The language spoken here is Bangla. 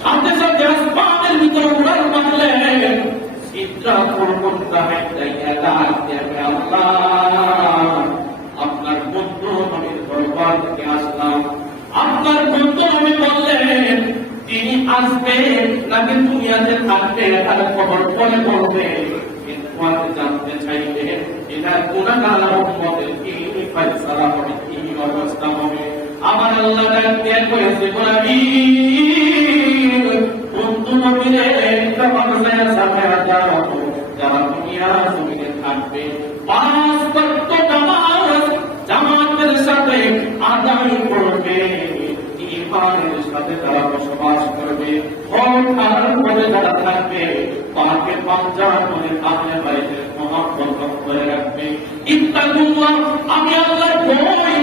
সাথে সাথে আসমানের ভিতরে উড়াল মারলেন। ইন্দ্রাপুর করতে আপনার বন্ধু নবীর দরবার থেকে আসলাম। আপনার বন্ধু নবী বললেন তিনি আসবেন নাকি দুনিয়াতে থাকবে তার খবর পরে বলবে, কিন্তু আপনি জানতে চাইলে এটা গুনাহগার উম্মতের কি ফয়সালা হবে, কি অবস্থা হবে। আমার আল্লাহ ডাক করেছে বন্ধু নবীরে যারা দুনিয়া জমিনে থাকবে 5 ওয়াক্ত নামাজ জামাতের সাথে আদায় করবে, ঈমানের সাথে যারা বসবাস করবে, হঠাৎ করে যারা থাকবে, পাকে পাঞ্জাব করে আহলে বাইতের মহব্বত করে রাখবে। ইত্তাকুল্লাহ, আমি আল্লাহর ভয়